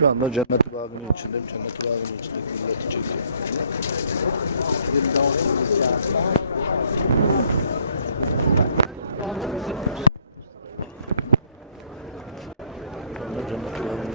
Şu anda Cennet-i Bağı'nın içindeyim. Cennet-i Bağı'nın içindeki milleti çekiyorum. Şu anda Cennet-i Bağı'nın.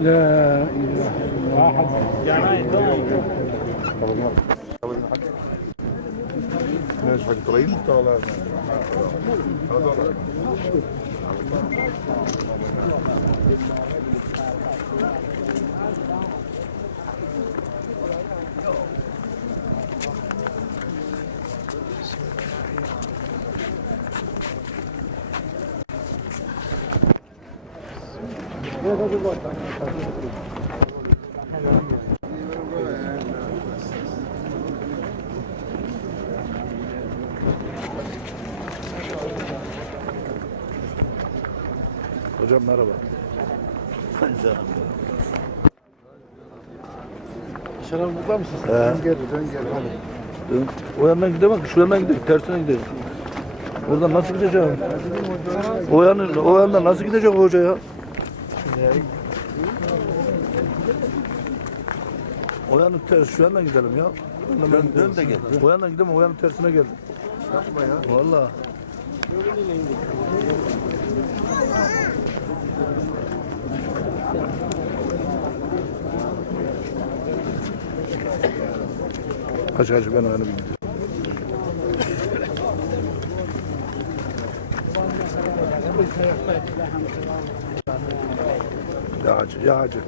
لا إله إلا الله ماشي حاجة طالعين طالع Hocam merhaba. Şarap burada mısın? He. Dön geri, dön geri. Hadi. Dön. O yandan gidemem ki. Şu yandan gidelim. Tersine gidelim. Oradan nasıl gideceğim? O yandan, o yandan nasıl gidecek hoca ya? O yanın ters, şu yandan gidelim ya. Dön, dön de gel. O yandan gidemem, o yanın tersine gel. Yapma ya. Valla. Kaç kaç ben onu bilmiyorum. Ya hacı, ya hacı.